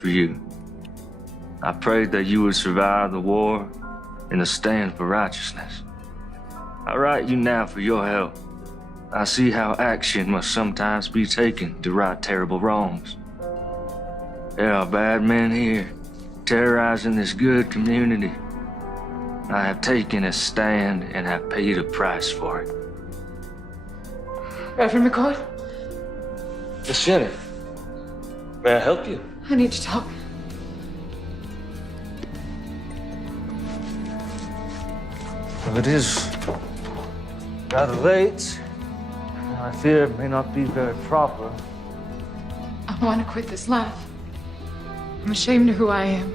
for you. I prayed that you would survive the war and to stand for righteousness. I write you now for your help. I see how action must sometimes be taken to right terrible wrongs. There are bad men here, terrorizing this good community. I have taken a stand and have paid a price for it. Reverend McCoy, Miss Jenny, may I help you? I need to talk. Well, it is rather late. I fear it may not be very proper. I want to quit this life. I'm ashamed of who I am,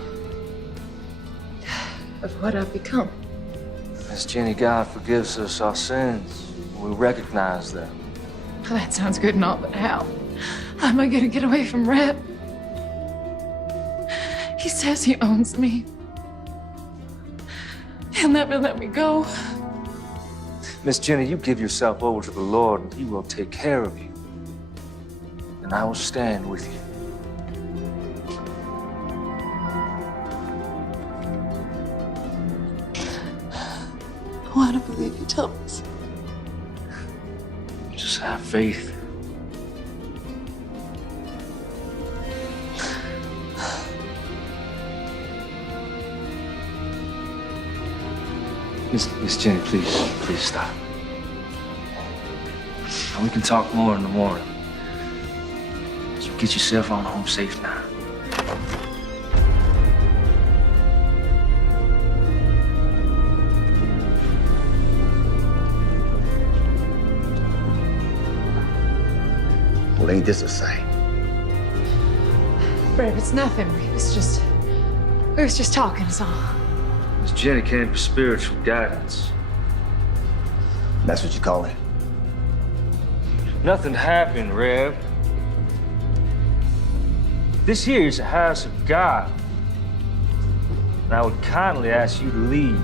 of what I've become. Miss Jenny, God forgives us our sins. We recognize them. Well, that sounds good and all, but how? How am I going to get away from Rhett? He says he owns me. He'll never let me go. Miss Jenny, you give yourself over to the Lord and He will take care of you. And I will stand with you. I want to believe you, Thomas. Just have faith. Miss Jenny, please stop. And we can talk more in the morning. You get yourself on home safe now. Well, ain't this a sight? Brave, it's nothing. We was just talking, so. Miss Jenny came for spiritual guidance. That's what you call it? Nothing happened, Rev. This here is a house of God. And I would kindly ask you to leave.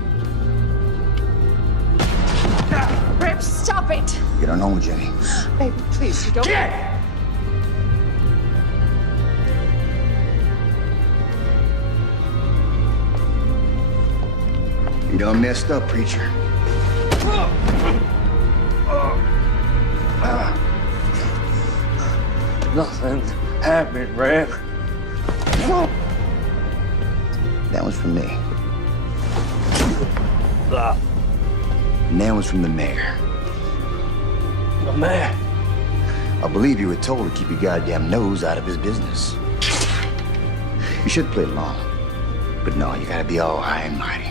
Brave, stop it! Get on home, Jenny. Baby, please, you don't. You done messed up, preacher. Nothing happened, Rev. That was from me. And that was from the mayor. The mayor. I believe you were told to keep your goddamn nose out of his business. You should play along. But no, you gotta be all high and mighty.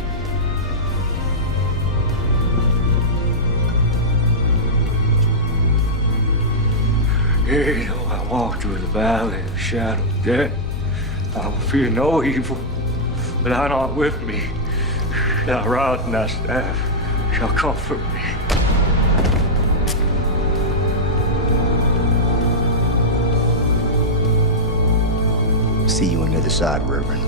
Yea, though I walk through the valley of the shadow of death, I will fear no evil, but thou art with me. Thy rod and thy staff shall comfort me. See you on the other side, Reverend.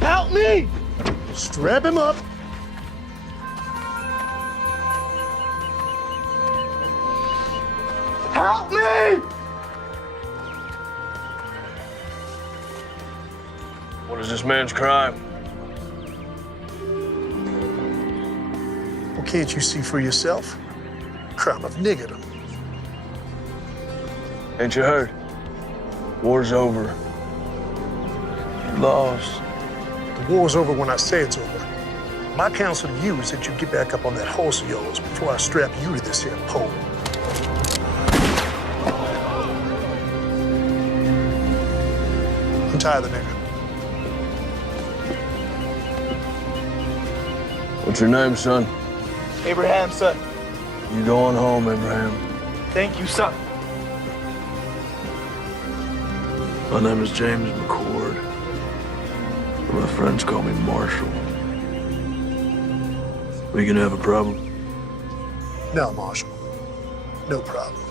Help me! Strap him up. Help me! What is this man's crime? Well, can't you see for yourself? Crime of niggerdom. Ain't you heard? War's over. You lost. The war's over when I say it's over. My counsel to you is that you get back up on that horse of yours before I strap you to this here pole. Untie the nigger. What's your name, son? Abraham, son. You going home, Abraham. Thank you, son. My name is James McCord. My friends call me Marshal. We gonna have a problem? No, Marshal. No problem.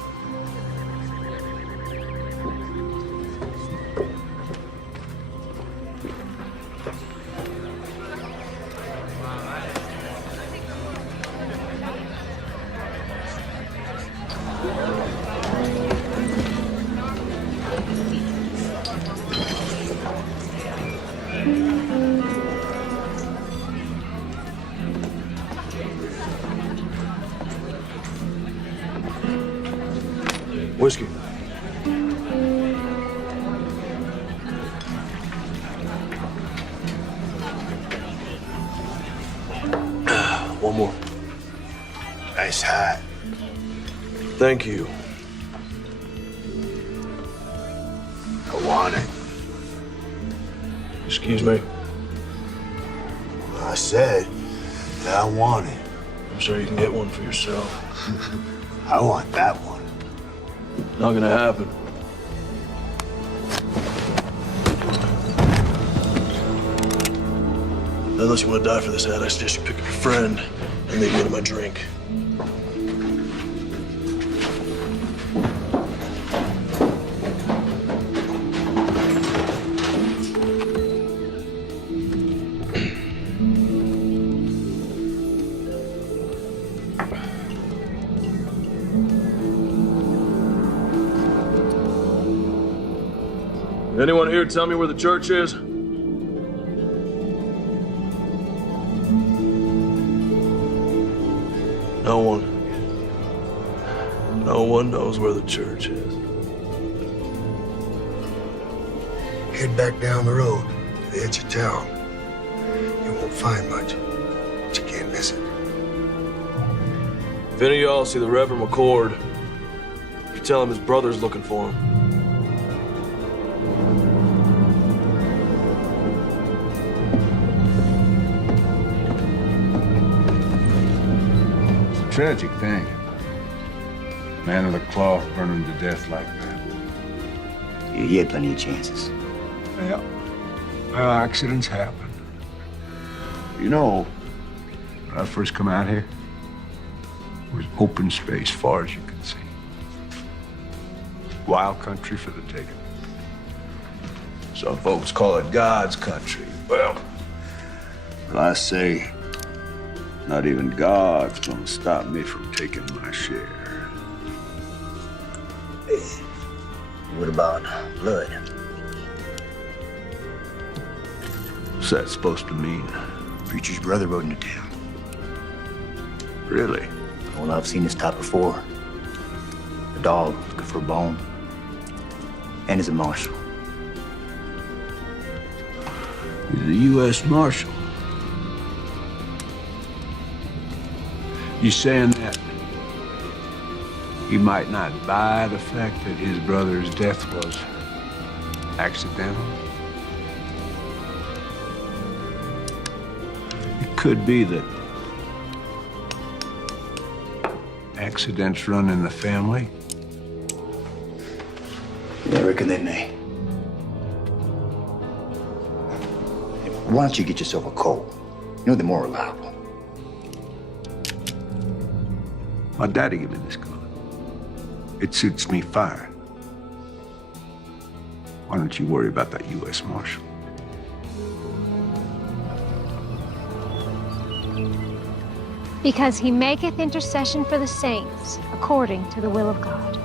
Whiskey. One more. Nice hat. Thank you. I want it. Excuse me. I said that I want it. I'm sure you can get one for yourself. I want that one. Not gonna happen. Unless you want to die for this ad, I suggest you pick up your friend and maybe get him a drink. Anyone here tell me where the church is? No one. No one knows where the church is. Head back down the road, to the edge of town. You won't find much, but you can't miss it. If any of y'all see the Reverend McCord, you tell him his brother's looking for him. Tragic thing. Man of the cloth burning to death like that. Yeah, he had plenty of chances. Yeah. Well, accidents happen. You know, when I first come out here, it was open space far as you can see. Wild country for the taking. Some folks call it God's country. Well, I say, not even God's gonna stop me from taking my share. What about blood? What's that supposed to mean? Preacher's brother rode into town. Really? All I've seen is top before. The dog looking for a bone. And he's a marshal. He's a U.S. Marshal. You saying that he might not buy the fact that his brother's death was accidental? It could be that accidents run in the family. I reckon they may. Why don't you get yourself a Colt? You know, they're more reliable. My daddy gave me this gun. It suits me fine. Why don't you worry about that U.S. Marshal? Because he maketh intercession for the saints according to the will of God.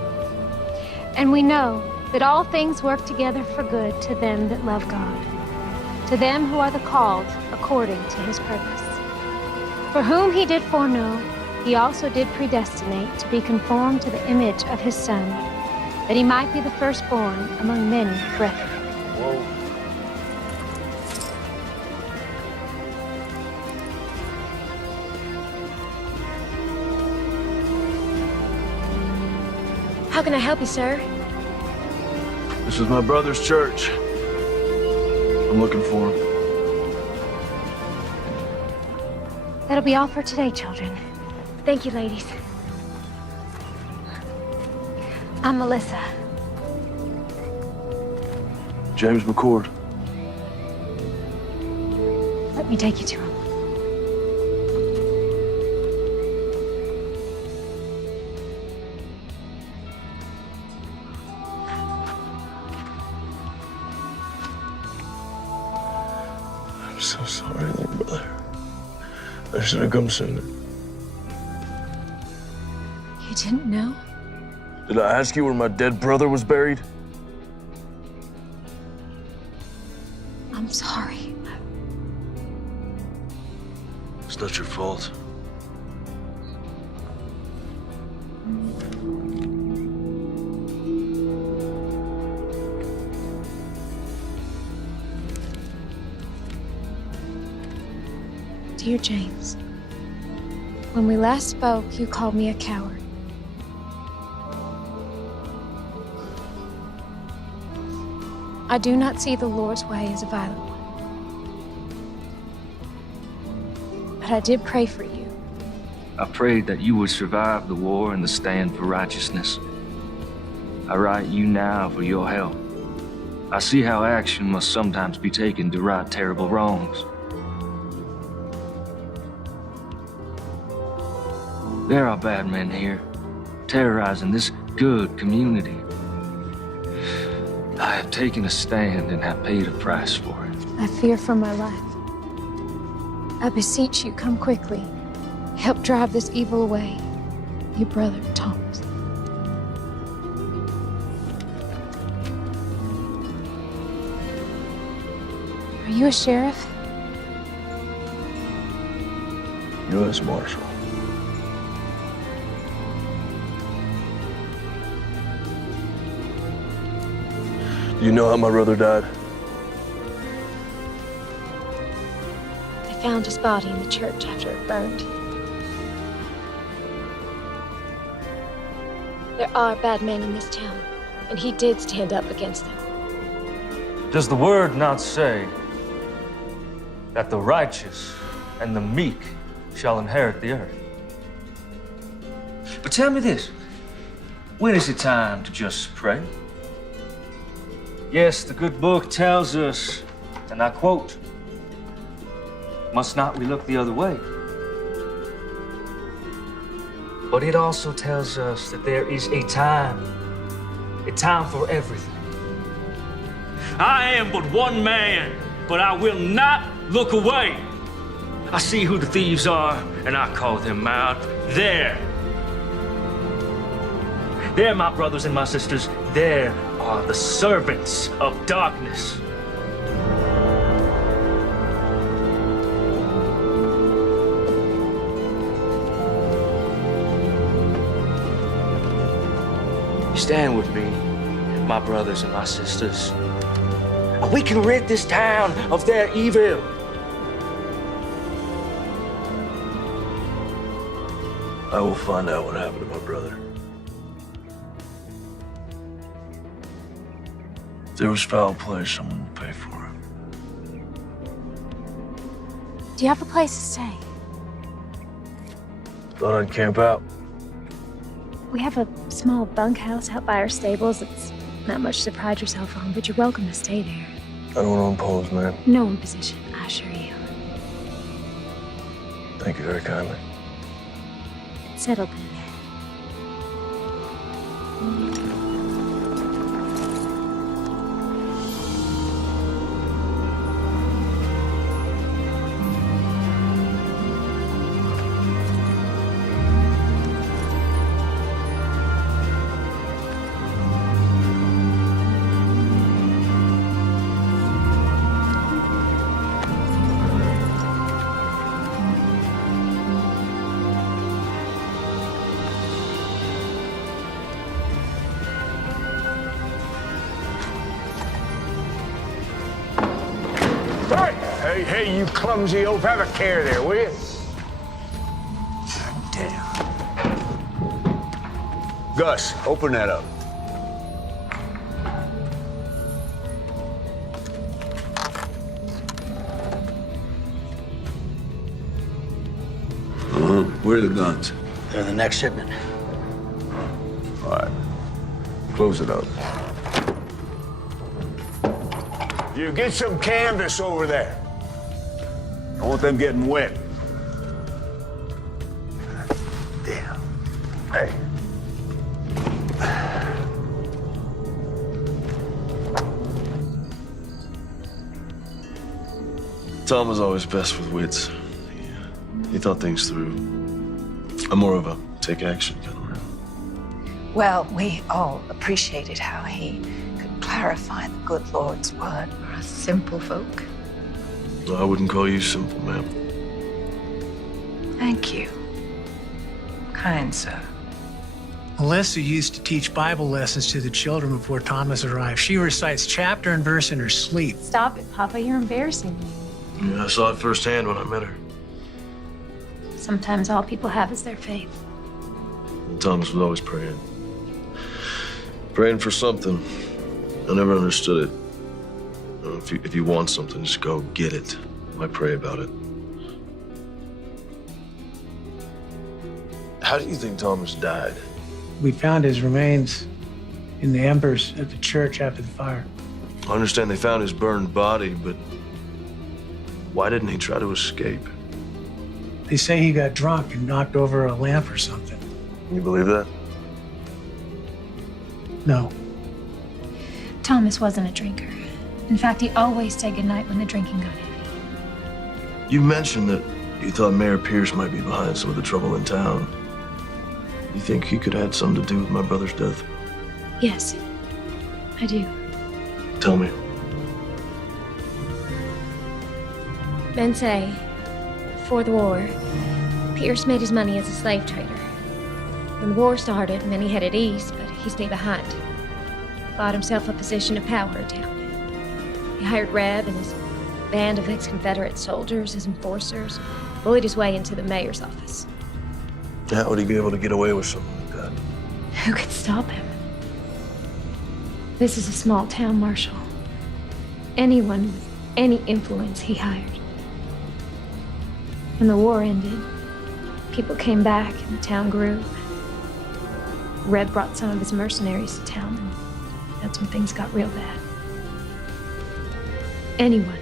And we know that all things work together for good to them that love God, to them who are the called according to his purpose. For whom he did foreknow, he also did predestinate to be conformed to the image of his Son, that he might be the firstborn among many brethren. Whoa. How can I help you, sir? This is my brother's church. I'm looking for him. That'll be all for today, children. Thank you, ladies. I'm Melissa. James McCord. Let me take you to him. I'm so sorry, little brother. I should have come sooner. You didn't know? Did I ask you where my dead brother was buried? I'm sorry. It's not your fault. Dear James, when we last spoke, you called me a coward. I do not see the Lord's way as a violent one. But I did pray for you. I prayed that you would survive the war and the stand for righteousness. I write you now for your help. I see how action must sometimes be taken to right terrible wrongs. There are bad men here, terrorizing this good community. I have taken a stand and have paid a price for it. I fear for my life. I beseech you, come quickly. Help drive this evil away. Your brother, Thomas. Are you a sheriff? U.S. Marshal. Do you know how my brother died? They found his body in the church after it burned. There are bad men in this town, and he did stand up against them. Does the word not say that the righteous and the meek shall inherit the earth? But tell me this, when is it time to just pray? Yes, the good book tells us, and I quote, must not we look the other way? But it also tells us that there is a time for everything. I am but one man, but I will not look away. I see who the thieves are, and I call them out. There, my brothers and my sisters, there are the servants of darkness. Stand with me, my brothers and my sisters. We can rid this town of their evil. I will find out what happened to my brother. If there was foul play, someone will pay for it. Do you have a place to stay? Thought I'd camp out. We have a small bunkhouse out by our stables. It's not much to pride yourself on, but you're welcome to stay there. I don't want to impose, man. No imposition, I assure you. Thank you very kindly. Settle then. Hey, you clumsy oaf. Have a care there, will you? Damn. Gus, open that up. Where are the guns? They're the next shipment. All right. Close it up. You get some canvas over there. I don't want them getting wet. Damn. Hey. Tom was always best with wits. He thought things through. I'm more of a take action kind of man. Well, we all appreciated how he could clarify the good Lord's word for us simple folk. No, I wouldn't call you simple, ma'am. Thank you, kind sir. Melissa used to teach Bible lessons to the children before Thomas arrived. She recites chapter and verse in her sleep. Stop it, Papa. You're embarrassing me. Yeah, I saw it firsthand when I met her. Sometimes all people have is their faith. And Thomas was always praying. Praying for something. I never understood it. You know, if you want something, just go get it. Why pray about it? How do you think Thomas died? We found his remains in the embers at the church after the fire. I understand they found his burned body, but why didn't he try to escape? They say he got drunk and knocked over a lamp or something. You believe that? No. Thomas wasn't a drinker. In fact, he always said goodnight when the drinking got heavy. You mentioned that you thought Mayor Pierce might be behind some of the trouble in town. You think he could have had something to do with my brother's death? Yes, I do. Tell me. Men say, before the war, Pierce made his money as a slave trader. When the war started, many headed east, but he stayed behind. Bought himself a position of power in town. He hired Reb and his band of ex-Confederate soldiers as enforcers, bullied his way into the mayor's office. How would he be able to get away with something like that? Who could stop him? This is a small town, Marshal. Anyone with any influence he hired. When the war ended, people came back and the town grew. Reb brought some of his mercenaries to town, and that's when things got real bad. Anyone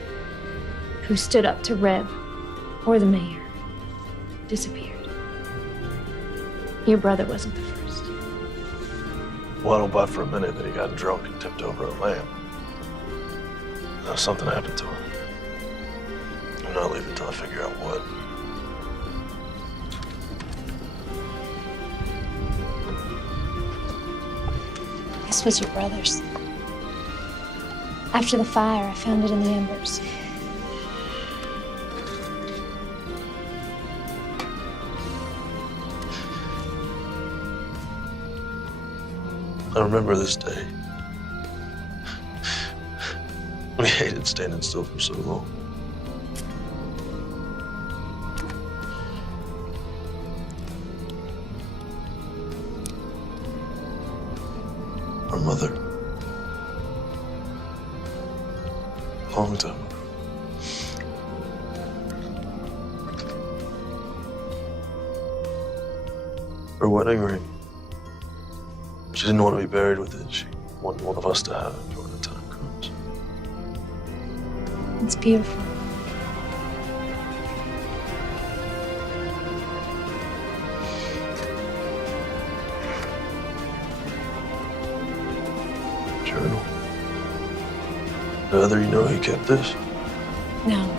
who stood up to Reb or the mayor disappeared. Your brother wasn't the first. Well, I don't buy for a minute that he got drunk and tipped over a lamp. Now, something happened to him. I'm not leaving until I figure out what. This was your brother's. After the fire, I found it in the embers. I remember this day. We hated standing still for so long. Our mother. Long time ago. Her wedding ring. She didn't want to be buried with it. She wanted one of us to have it when the time comes. It's beautiful. Journal. Heather, you know he kept this? No,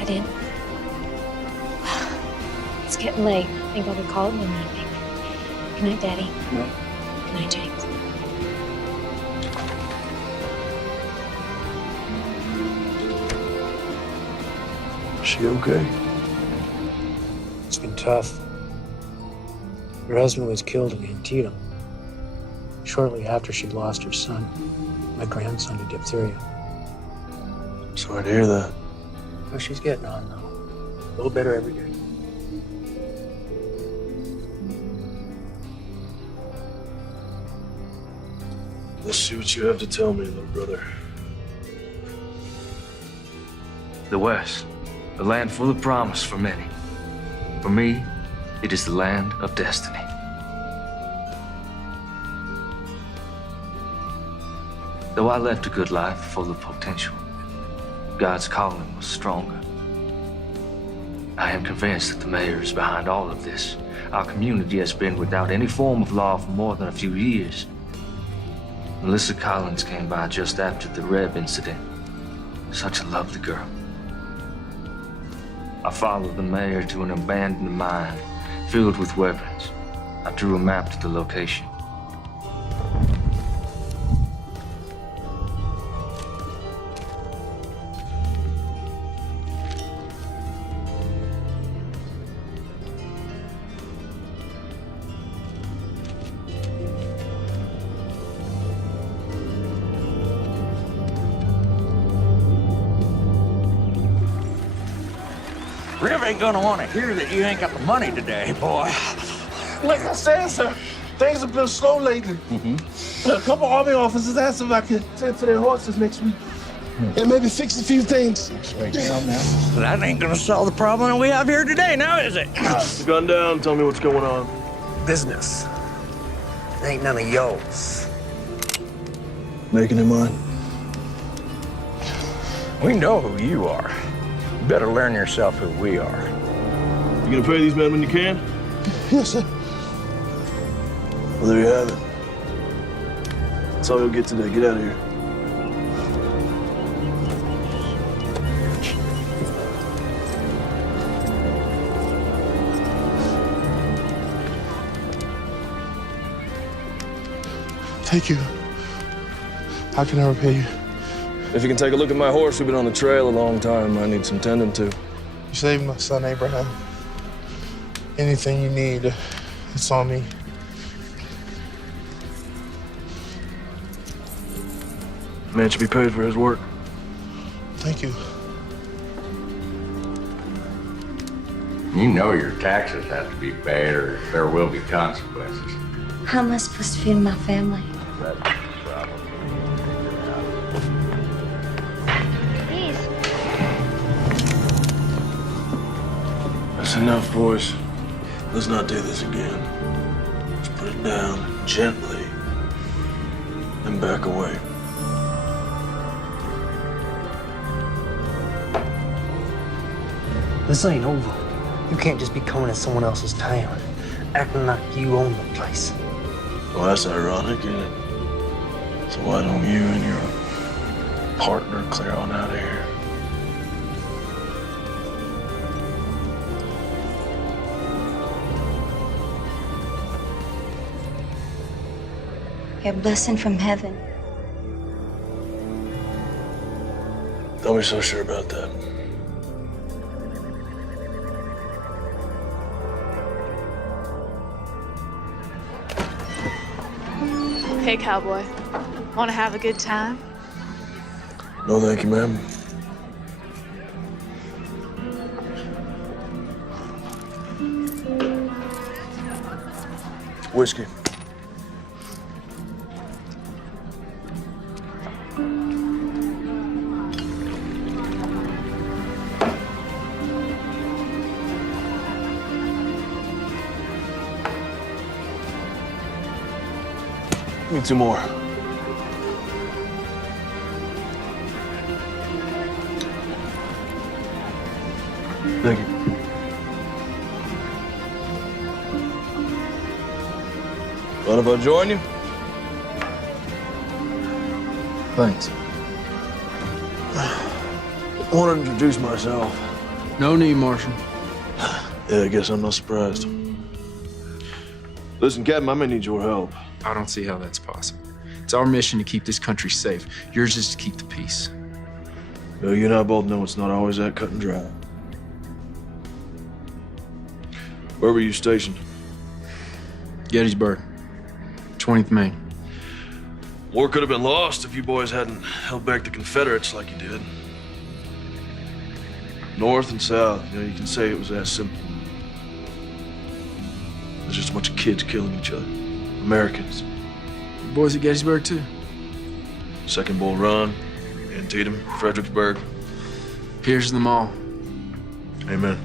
I didn't. It's getting late. I think I'll be calling in the evening. Good night, Daddy. Good night, James. Is she okay? It's been tough. Her husband was killed in Antietam. Shortly after she'd lost her son, my grandson, to diphtheria. Sorry to hear that. Well, she's getting on, though. A little better every day. Let's see what you have to tell me, little brother. The West, a land full of promise for many. For me, it is the land of destiny. Though I left a good life full of potential, God's calling was stronger. I am convinced that the mayor is behind all of this. Our community has been without any form of law for more than a few years. Melissa Collins came by just after the Reb incident. Such a lovely girl. I followed the mayor to an abandoned mine filled with weapons. I drew a map to the location. Rev ain't gonna want to hear that you ain't got the money today, boy. Like I said, sir, things have been slow lately. A couple Army officers asked if I could tend to their horses next week. And maybe fix a few things. That ain't gonna solve the problem we have here today, now is it? Put the gun down, tell me what's going on. Business. It ain't none of yours. Making it mine. We know who you are. You better learn yourself who we are. You gonna pay these men when you can? Yes, sir. Well, there you have it. That's all you'll get today. Get out of here. Thank you. How can I repay you? If you can take a look at my horse, we've been on the trail a long time. I need some tending to. You saved my son, Abraham. Anything you need, it's on me. Man should be paid for his work. Thank you. You know your taxes have to be paid or there will be consequences. How am I supposed to feed my family? That's the problem. Please. That's enough, boys. Let's not do this again. Let's put it down gently and back away. This ain't over. You can't just be coming to someone else's town, acting like you own the place. Well, that's ironic, isn't it? So why don't you and your partner clear on out of here? A blessing from heaven. Don't be so sure about that. Hey, cowboy. Want to have a good time? No, thank you, ma'am. Whiskey. Give me 2 more. Thank you. Mind if I join you? Thanks. I want to introduce myself. No need, Marshal. Yeah, I guess I'm not surprised. Listen, Captain, I may need your help. I don't see how that's possible. It's our mission to keep this country safe. Yours is to keep the peace. Well, you and I both know it's not always that cut and dry. Where were you stationed? Gettysburg, 20th Maine. War could have been lost if you boys hadn't held back the Confederates like you did. North and South, you know, you can say it was that simple. There's just a bunch of kids killing each other. Americans. Boys at Gettysburg, too. Second Bull Run, Antietam, Fredericksburg. Here's them all. Amen.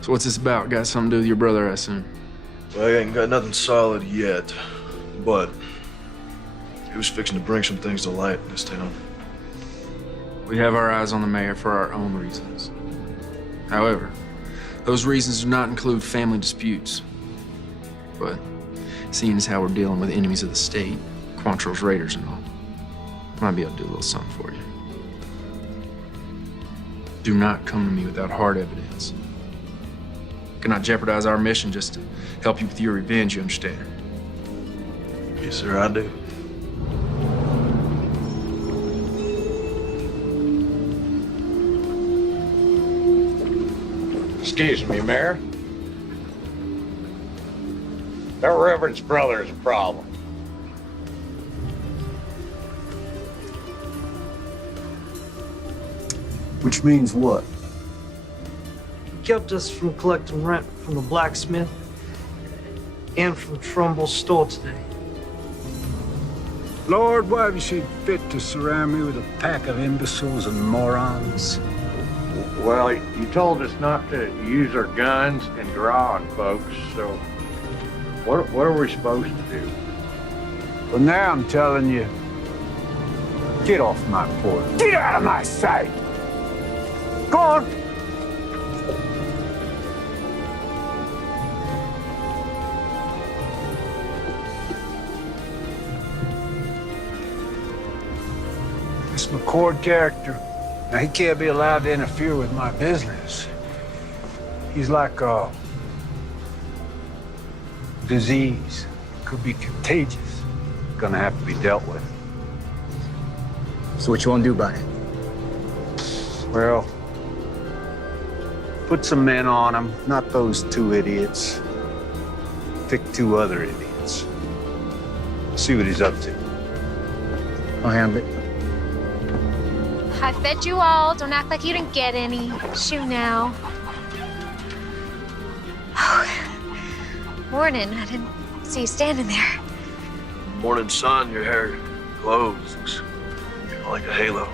So what's this about? Got something to do with your brother, I assume? Well, I ain't got nothing solid yet, but he was fixing to bring some things to light in this town. We have our eyes on the mayor for our own reasons. However, those reasons do not include family disputes. But seeing as how we're dealing with enemies of the state, Quantrill's raiders and all, I might be able to do a little something for you. Do not come to me without hard evidence. Cannot jeopardize our mission just to help you with your revenge, you understand? Yes, sir, I do. Excuse me, Mayor. The Reverend's brother is a problem. Which means what? He kept us from collecting rent from the blacksmith and from Trumbull's store today. Lord, why have you seen fit to surround me with a pack of imbeciles and morons? Well, you told us not to use our guns and draw on folks, so what are we supposed to do? Well, now I'm telling you, get off my porch. Get out of my sight! Go on! This McCord character, now he can't be allowed to interfere with my business. He's like a disease. Could be contagious. Gonna have to be dealt with. So what you want to do about it? Well, put some men on him, not those two idiots. Pick two other idiots. See what he's up to. I'll handle it. I fed you all. Don't act like you didn't get any. Shoo now. Oh, morning. I didn't see you standing there. Morning sun, your hair glows. Looks like a halo.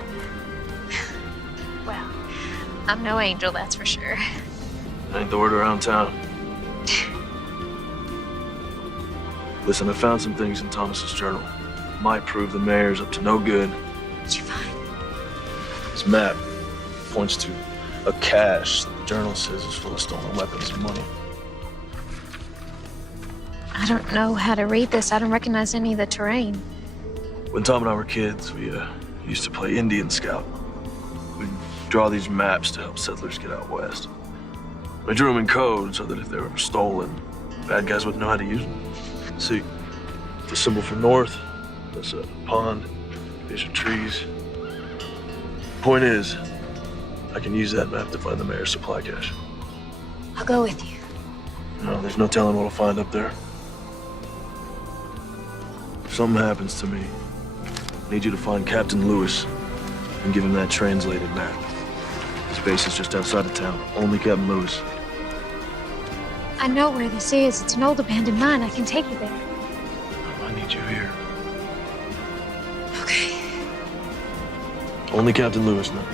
Well, I'm no angel, that's for sure. Ain't the word around town. Listen, I found some things in Thomas's journal. Might prove the mayor's up to no good. What'd you find? This map points to a cache that the journal says is full of stolen weapons and money. I don't know how to read this. I don't recognize any of the terrain. When Tom and I were kids, we used to play Indian Scout. We'd draw these maps to help settlers get out west. We drew them in code so that if they were stolen, bad guys wouldn't know how to use them. See, the symbol for north, that's a pond, these are trees. Point is, I can use that map to find the mayor's supply cache. I'll go with you. No, there's no telling what I'll find up there. If something happens to me, I need you to find Captain Lewis and give him that translated map. His base is just outside of town. Only Captain Lewis. I know where this is. It's an old abandoned mine. I can take you there. I need you here. Okay. Only Captain Lewis now.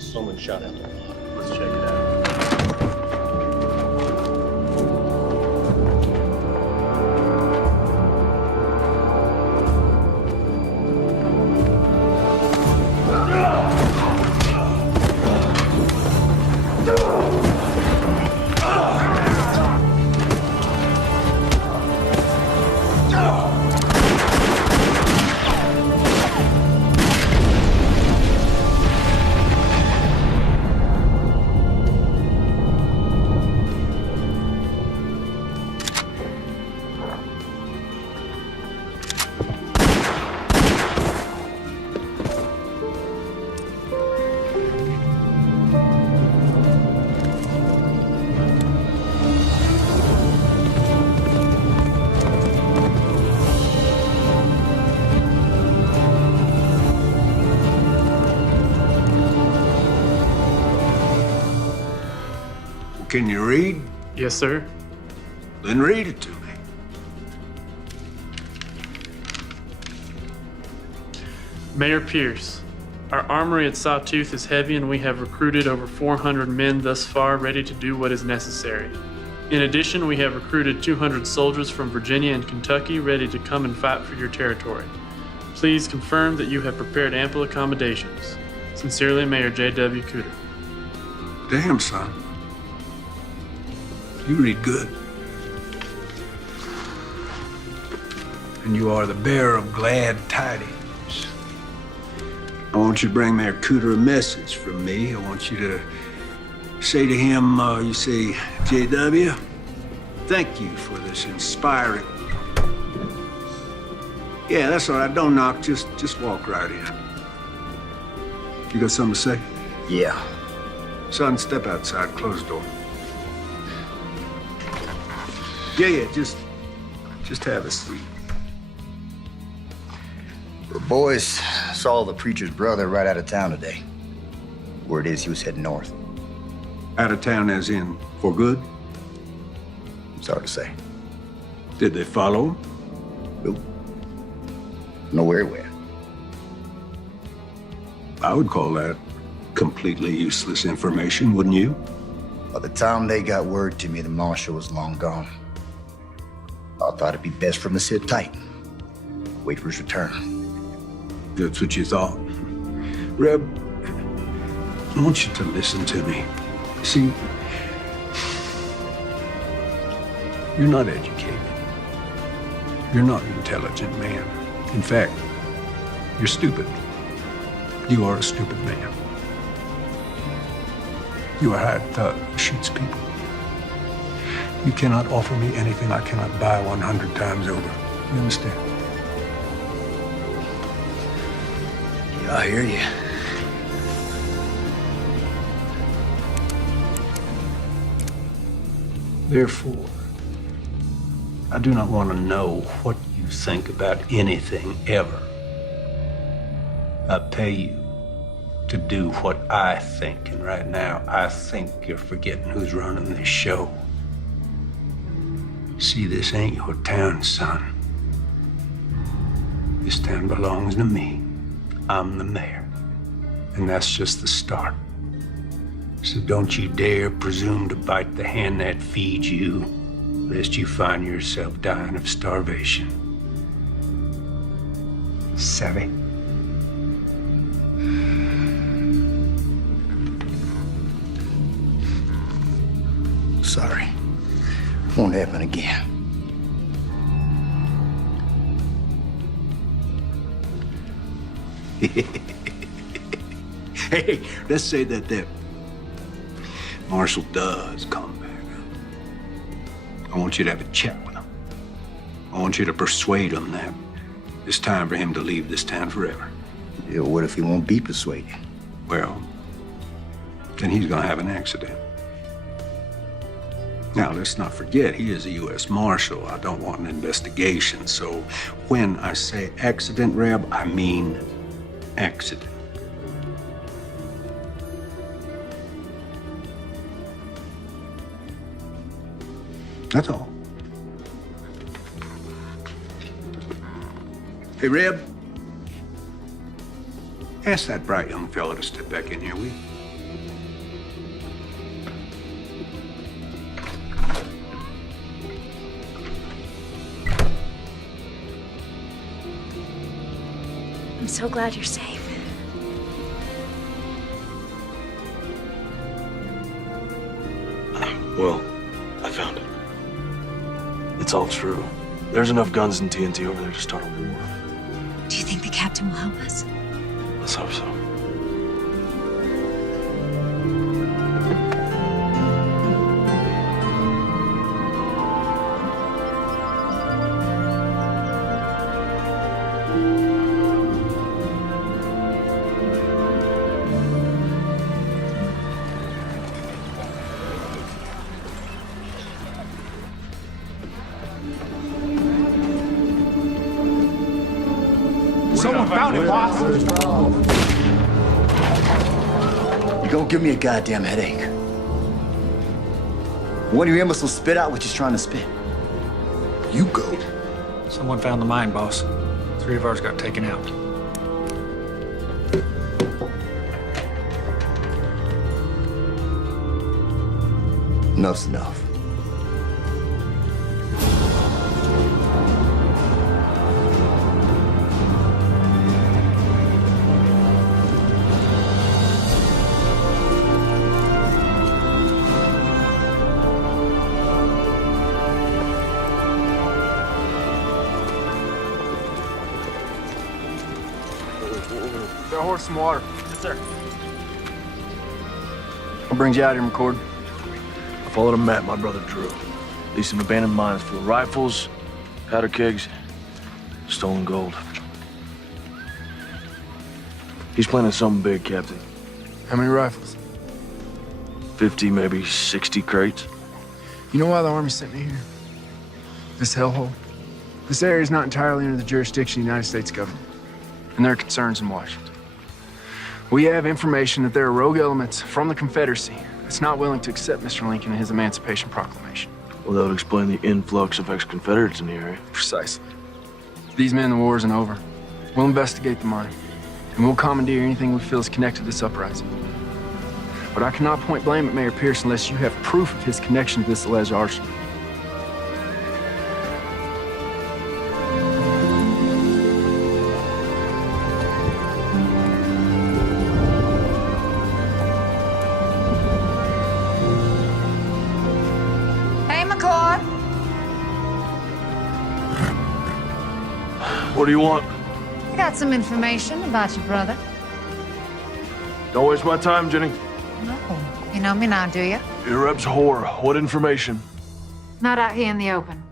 Someone shot at them. Let's check it out. Can you read? Yes, sir. Then read it to me. Mayor Pierce, our armory at Sawtooth is heavy and we have recruited over 400 men thus far ready to do what is necessary. In addition, we have recruited 200 soldiers from Virginia and Kentucky ready to come and fight for your territory. Please confirm that you have prepared ample accommodations. Sincerely, Mayor J.W. Cooter. Damn, son. You read good. And you are the bearer of glad tidings. I want you to bring Mayor Cooter a message from me. I want you to say to him, you say, J.W., thank you for this inspiring. Yeah, that's all right. Don't knock. Just walk right in. You got something to say? Yeah. Son, step outside. Close the door. Yeah, just have a seat. The boys saw the preacher's brother right out of town today. Word is he was heading north. Out of town as in for good? It's hard to say. Did they follow him? Nope. Nowhere where. I would call that completely useless information, wouldn't you? By the time they got word to me, the marshal was long gone. I thought it'd be best for him to sit tight. Wait for his return. That's what you thought. Reb, I want you to listen to me. See, you're not educated. You're not an intelligent man. In fact, you're stupid. You are a stupid man. You are a hired thug who shoots people. You cannot offer me anything I cannot buy 100 times over. You understand? Yeah, I hear you. Therefore, I do not want to know what you think about anything ever. I pay you to do what I think, and right now, I think you're forgetting who's running this show. See, this ain't your town, son. This town belongs to me. I'm the mayor. And that's just the start. So don't you dare presume to bite the hand that feeds you, lest you find yourself dying of starvation. Savvy? Sorry. Won't happen again. Hey, let's say that marshal does come back. I want you to have a chat with him. I want you to persuade him that it's time for him to leave this town forever. Yeah, what if he won't be persuaded? Well, then he's gonna have an accident. Now, let's not forget, he is a U.S. Marshal. I don't want an investigation. So when I say accident, Reb, I mean accident. That's all. Hey, Reb, ask that bright young fella to step back in here, will you? so glad you're safe. Well, I found it. It's all true. There's enough guns and TNT over there to start a war. Do you think the captain will help us? Let's hope so. Someone found it, boss. You're gonna give me a goddamn headache. One of your imbeciles will spit out what you're trying to spit. You go. Someone found the mine, boss. 3 of ours got taken out. Enough's enough. Got a horse some water. Yes, sir. What brings you out here, McCord? I followed a map my brother drew. Leads some abandoned mines full of rifles, powder kegs, stolen gold. He's planning something big, Captain. How many rifles? 50, maybe 60 crates. You know why the Army sent me here? This hellhole? This area is not entirely under the jurisdiction of the United States government, and there are concerns in Washington. We have information that there are rogue elements from the Confederacy that's not willing to accept Mr. Lincoln and his Emancipation Proclamation. Well, that would explain the influx of ex-Confederates in the area. Precisely. These men, the war isn't over. We'll investigate the mine, and we'll commandeer anything we feel is connected to this uprising. But I cannot point blame at Mayor Pierce unless you have proof of his connection to this alleged arson. Hey, McCord. What do you want? I got some information about your brother. Don't waste my time, Jenny. No. You know me now, do you? Your rep's whore. What information? Not out here in the open.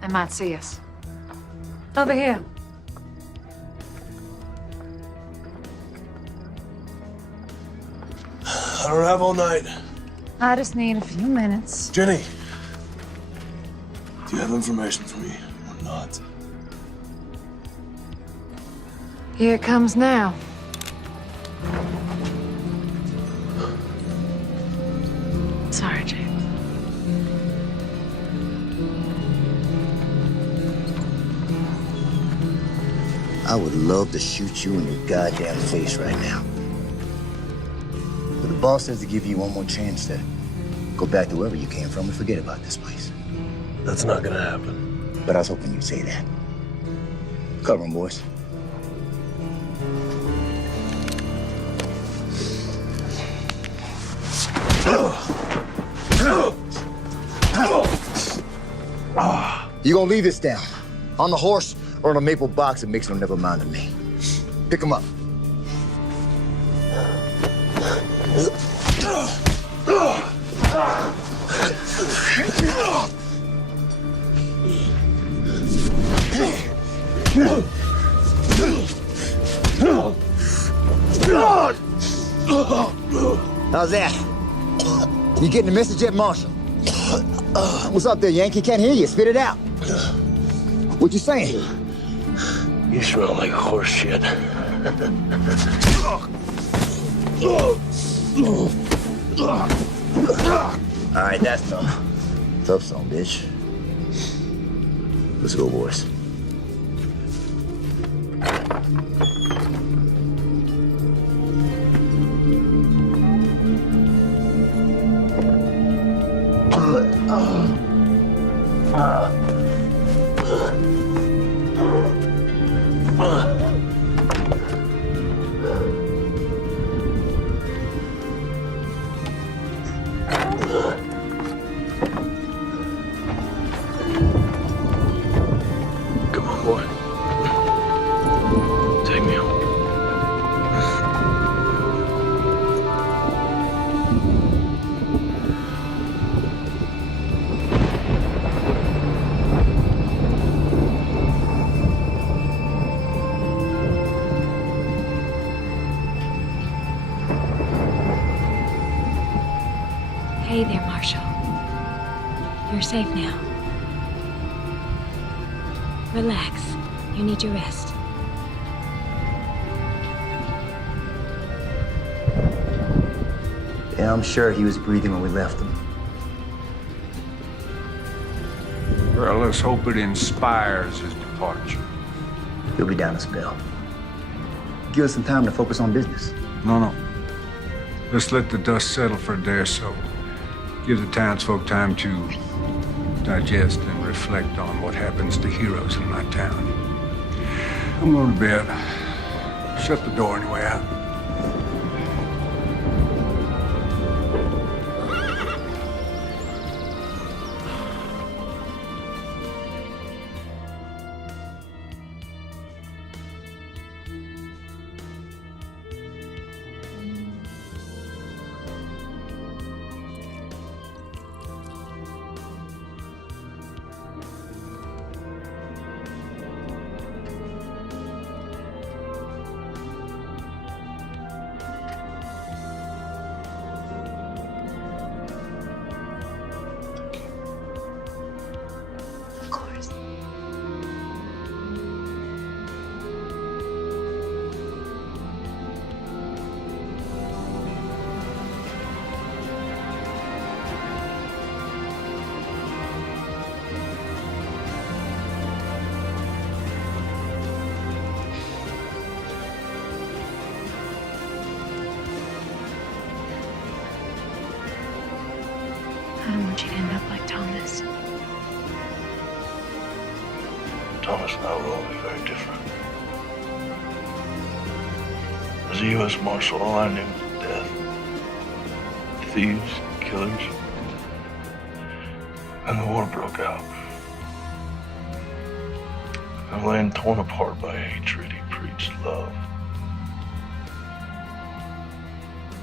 They might see us. Over here. I don't have all night. I just need a few minutes. Jenny, do you have information for me or not? Here it comes now. Sorry, James. I would love to shoot you in your goddamn face right now. But the boss says to give you one more chance to go back to wherever you came from and forget about this place. That's not gonna happen. But I was hoping you'd say that. Cover 'em, boys. You gonna leave this down? On the horse or in a maple box that makes no never mind to me? Pick 'em up. How's that? You getting the message yet, Marshal? What's up there, Yankee? Can't hear you. Spit it out. What you saying? You smell like horse shit. All right, that's tough. Tough song, bitch. Let's go, boys. Hey there, Marshal. You're safe now. Relax. You need your rest. Yeah, I'm sure he was breathing when we left him. Well, let's hope it inspires his departure. He'll be down a spell. Give us some time to focus on business. No. Let's let the dust settle for a day or so. Give the townsfolk time to digest and reflect on what happens to heroes in my town. I'm going to bed. Shut the door anyway. Of course. I don't want you to end up like Thomas. Thomas and I were always very different. As a U.S. Marshal, all I knew was death. Thieves, killers. And the war broke out. A land torn apart by hatred, he preached love.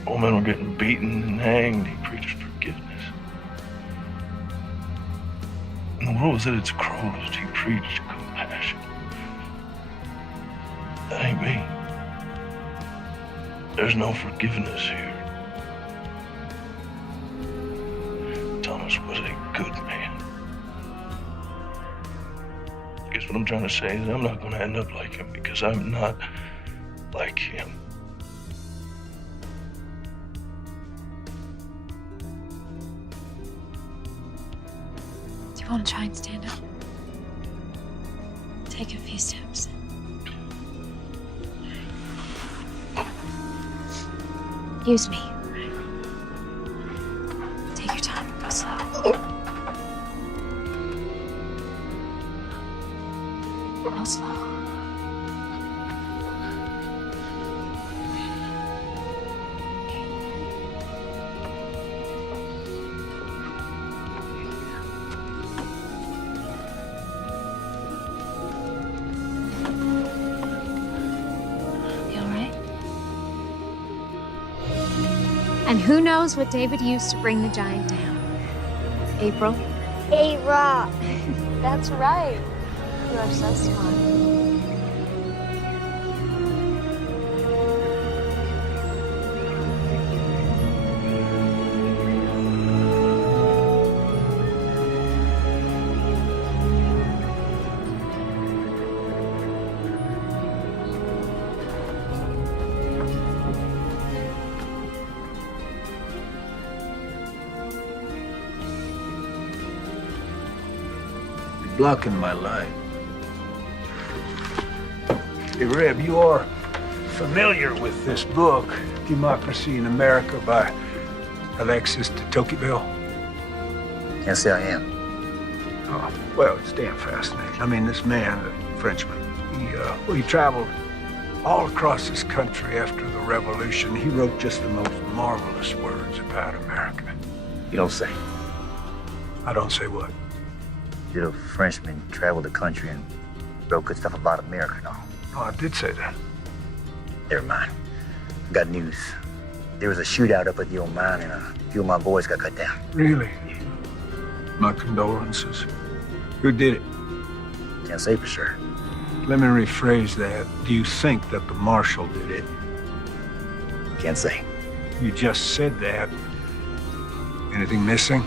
Old men were getting beaten and hanged, he preached forgiveness. And the world was at its cruelest, he preached compassion. That ain't me. There's no forgiveness here. Thomas was a good man. I guess what I'm trying to say is I'm not going to end up like him because I'm not like him. Do you want to try and stand up? Take a few steps. Use me. Take your time. Go slow. Go slow. You all right? And who knows what David used to bring the giant down? April? A-Rock. That's right. You are so smart. You're blocking my line. Hey, Reb, you are familiar with this book, Democracy in America by Alexis de Tocqueville? Can't say I am. Oh, well, it's damn fascinating. I mean, this man, a Frenchman, he traveled all across this country after the Revolution. He wrote just the most marvelous words about America. You don't say. I don't say what? Did a Frenchman travel the country and wrote good stuff about America and all? No, I did say that. Never mind. I got news. There was a shootout up at the old mine and a few of my boys got cut down. Really? My condolences. Who did it? Can't say for sure. Let me rephrase that. Do you think that the marshal did it? Can't say. You just said that, Anything missing?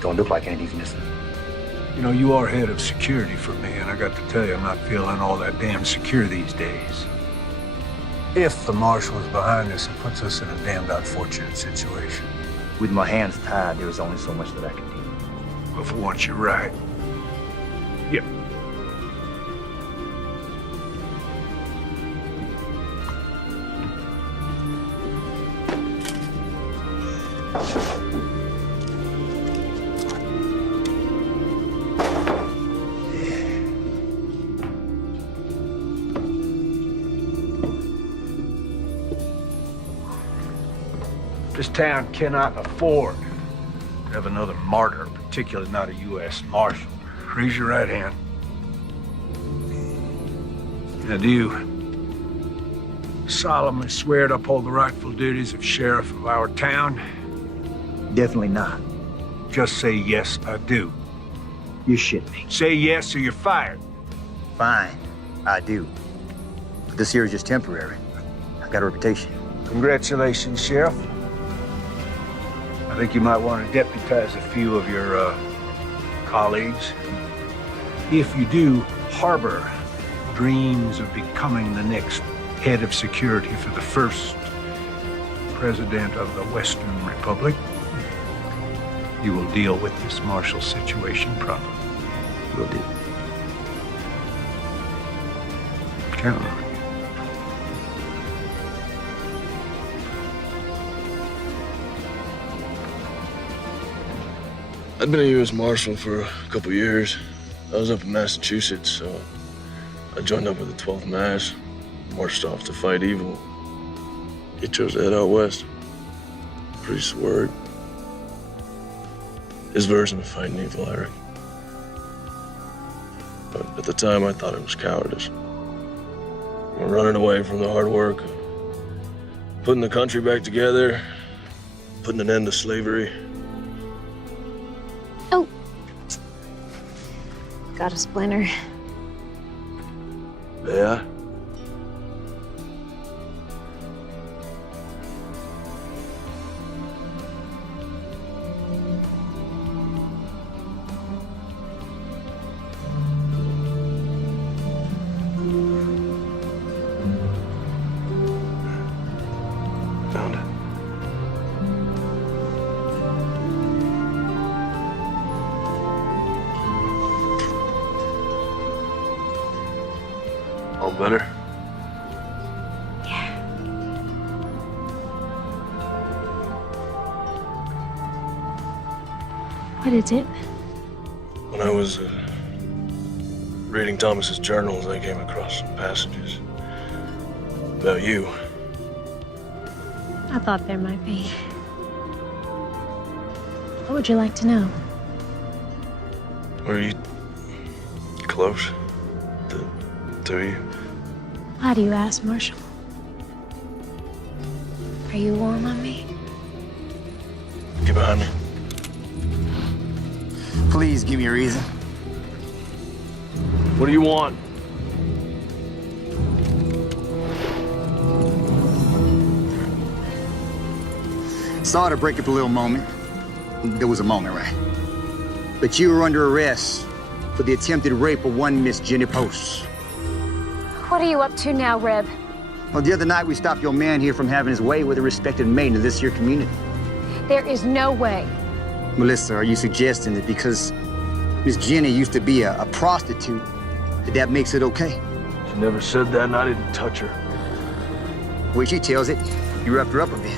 Don't look like anything's missing. You know, you are head of security for me, and I got to tell you, I'm not feeling all that damn secure these days. If the marshal is behind this, it puts us in a damned unfortunate situation. With my hands tied, there is only so much that I can do. Well, for once, you're right. Yep. This town cannot afford to have another martyr, particularly not a U.S. Marshal. Raise your right hand. Now, do you solemnly swear to uphold the rightful duties of sheriff of our town? Definitely not. Just say, yes, I do. You shit me. Say yes or you're fired. Fine, I do. But this here is just temporary. I got a reputation. Congratulations, Sheriff. I think you might want to deputize a few of your colleagues. If you do harbor dreams of becoming the next head of security for the first president of the Western Republic, you will deal with this martial situation properly. Will do. Count on it. I'd been a U.S. Marshal for a couple years. I was up in Massachusetts, so I joined up with the 12th Mass, marched off to fight evil. He chose to head out west. Priest's word. His version of fighting evil, Eric. But at the time, I thought it was cowardice. We're running away from the hard work, putting the country back together, putting an end to slavery. Oh. Got a splinter. Yeah? Found it. All better? Yeah. What is it? When I was reading Thomas's journals, I came across some passages about you. I thought there might be. What would you like to know? Were you close to you? Why do you ask, Marshal? Are you warm on me? Get behind me. Please give me a reason. What do you want? Sorry to break up a little moment. There was a moment, right? But you were under arrest for the attempted rape of one Miss Jenny Post. What are you up to now, Reb? Well, the other night we stopped your man here from having his way with a respected maiden of this here community. There is no way. Melissa, are you suggesting that because Miss Jenny used to be a prostitute, that makes it okay? She never said that, and I didn't touch her. Well, she tells it. You roughed her up a bit.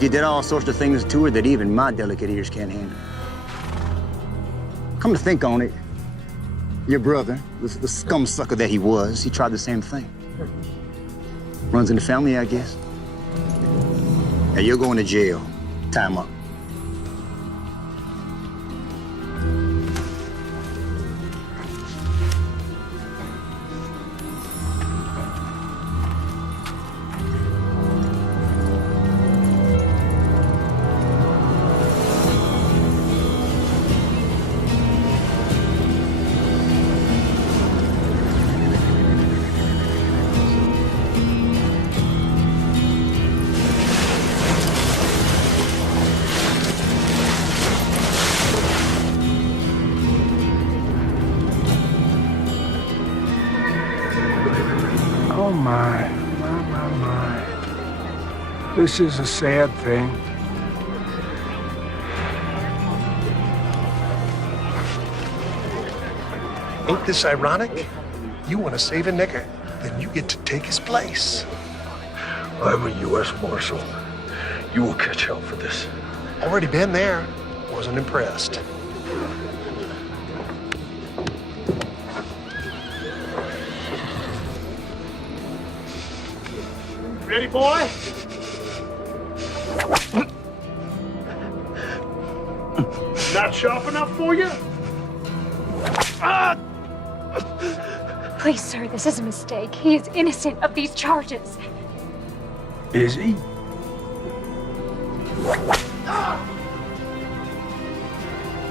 You did all sorts of things to her that even my delicate ears can't handle. Come to think on it, your brother, the scum sucker that he was, he tried the same thing. Runs in the family, I guess. Now you're going to jail. Time up. this is a sad thing. Ain't this ironic? You want to save a nigger, then you get to take his place. I'm a U.S. Marshal. You will catch hell for this. Already been there. Wasn't impressed. Ready, boy? Not sharp enough for you? Please, sir, this is a mistake. He is innocent of these charges. Is he?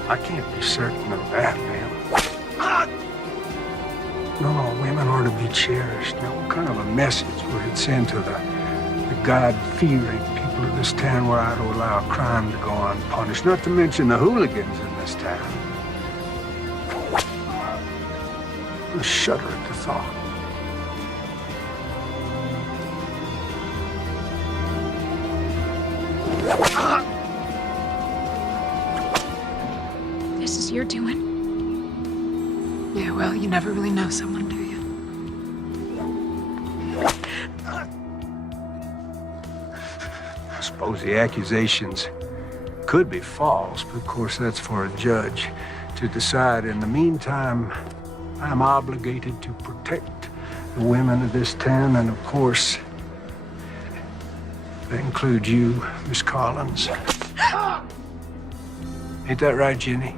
I can't be certain of that, ma'am. No, women are to be cherished. Now, what kind of a message would it send to the God-fearing people of this town were I to allow a crime to go unpunished? Not to mention the hooligans in this town. I shudder at the thought. This is your doing? Yeah, well, you never really know someone, do you? I suppose the accusations could be false, but of course that's for a judge to decide. In the meantime, I'm obligated to protect the women of this town, and of course, that includes you, Miss Collins. Ain't that right, Jenny?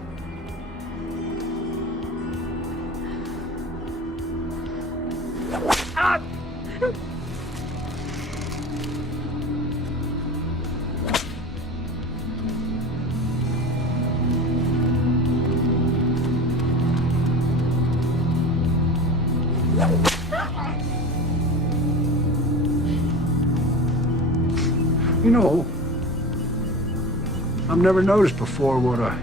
You know, I've never noticed before what a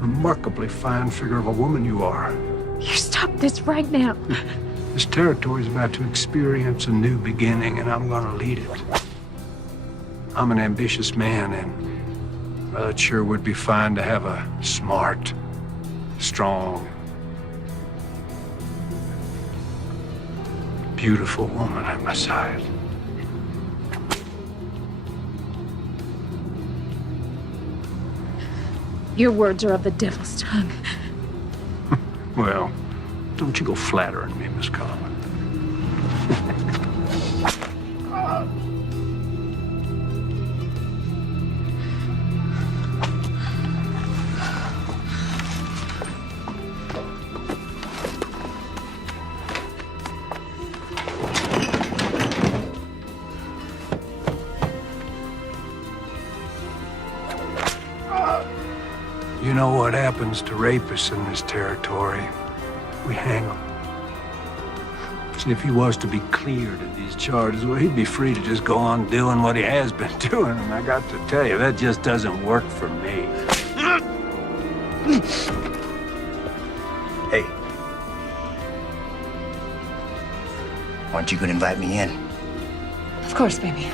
remarkably fine figure of a woman you are. You stop this right now. This territory is about to experience a new beginning, and I'm gonna lead it. I'm an ambitious man, and well, it sure would be fine to have a smart, strong, beautiful woman at my side. Your words are of the devil's tongue. Well, don't you go flattering me, Miss Collins. You know what happens to rapists in this territory? We hang them. See, if he was to be cleared of these charges, well, he'd be free to just go on doing what he has been doing. And I got to tell you, that just doesn't work for me. Hey. Aren't you gonna invite me in? Of course, baby.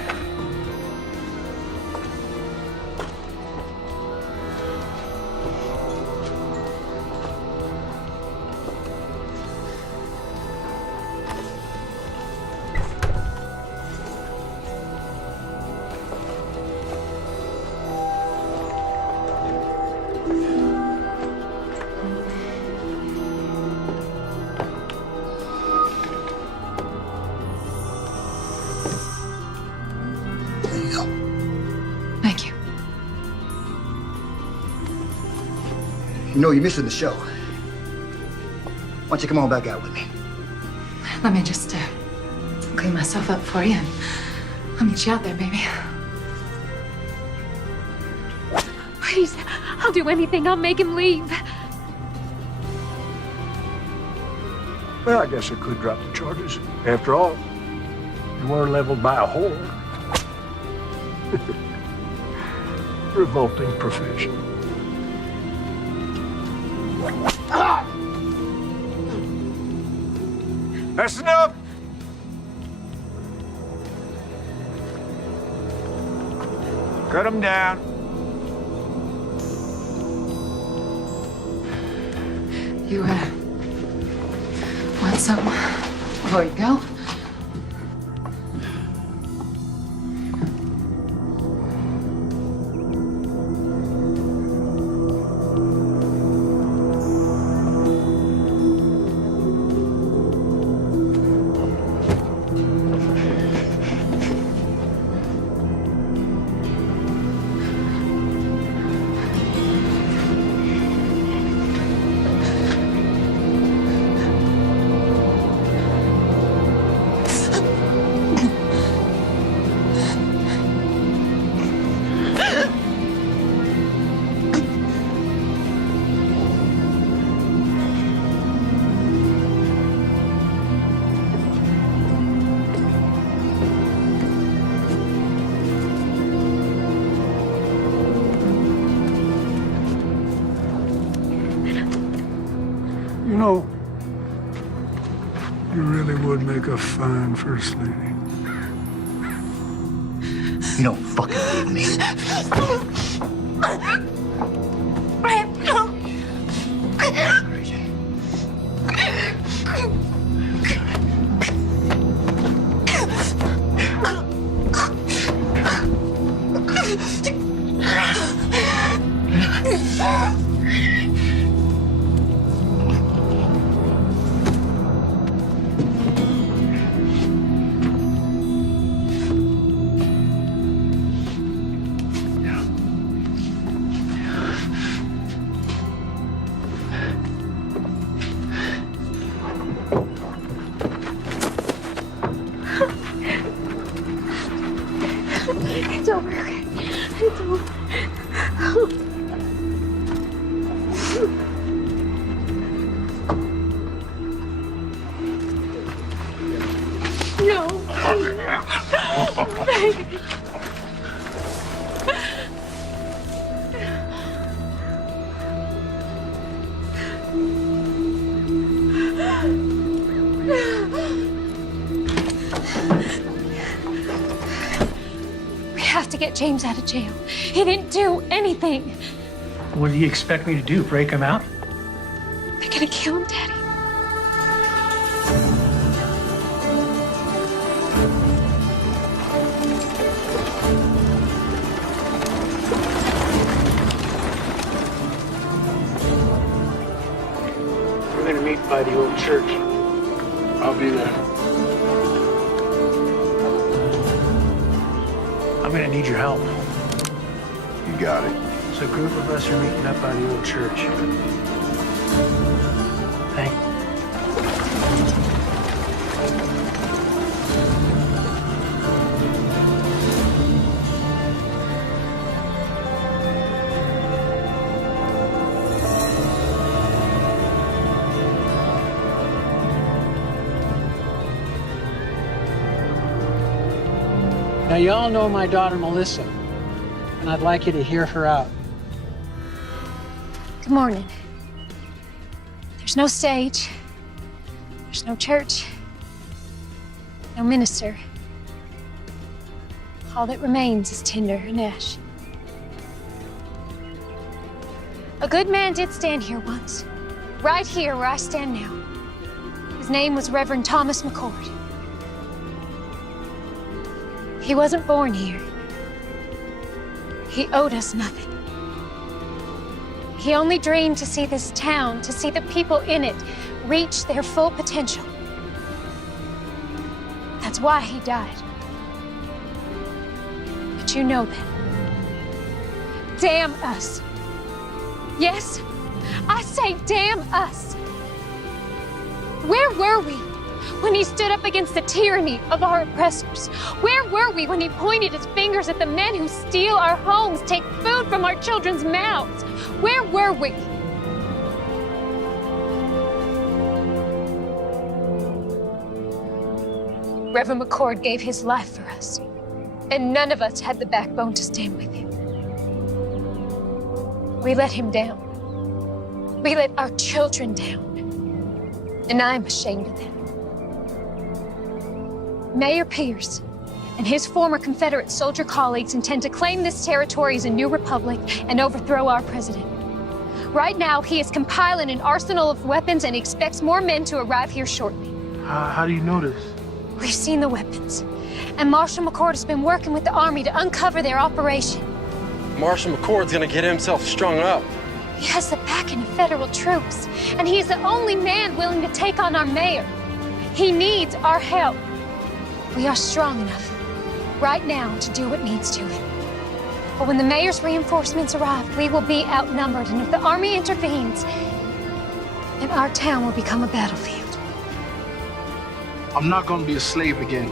There you go. Thank you. You know, you're missing the show. Why don't you come on back out with me? Let me just clean myself up for you, and I'll meet you out there, baby. Please, I'll do anything. I'll make him leave. Well, I guess I could drop the charges. After all, you were leveled by a whore. Revolting profession. That's enough! Cut them down. You, want something before you go? You know, you really would make a fine first lady. You don't fucking hate me. It's over, okay? It's over. No. Baby. We have to get James out of jail. He didn't do anything. What do you expect me to do? Break him out? They're gonna kill him, Daddy. We're gonna meet by the old church. I'll be there. I'm gonna need your help. You got it. So a group of us are meeting up by the old church. Thank you. Now, y'all know my daughter, Melissa, and I'd like you to hear her out. Good morning. There's no stage. There's no church. No minister. All that remains is tinder and ash. A good man did stand here once, right here where I stand now. His name was Reverend Thomas McCord. He wasn't born here. He owed us nothing. He only dreamed to see this town, to see the people in it, reach their full potential. That's why he died. But you know that. Damn us. Yes, I say damn us. Where were we when he stood up against the tyranny of our oppressors? Where were we when he pointed his fingers at the men who steal our homes, take food from our children's mouths? Where were we? Reverend McCord gave his life for us, and none of us had the backbone to stand with him. We let him down. We let our children down, and I'm ashamed of that. Mayor Pierce, and his former Confederate soldier colleagues intend to claim this territory as a new republic and overthrow our president. Right now, he is compiling an arsenal of weapons and expects more men to arrive here shortly. How do you know this? We've seen the weapons, and Marshal McCord has been working with the Army to uncover their operation. Marshal McCord's gonna get himself strung up. He has the backing of federal troops, and he is the only man willing to take on our mayor. He needs our help. We are strong enough right now to do what needs to it. But when the mayor's reinforcements arrive, we will be outnumbered, and if the army intervenes, then our town will become a battlefield. I'm not gonna be a slave again.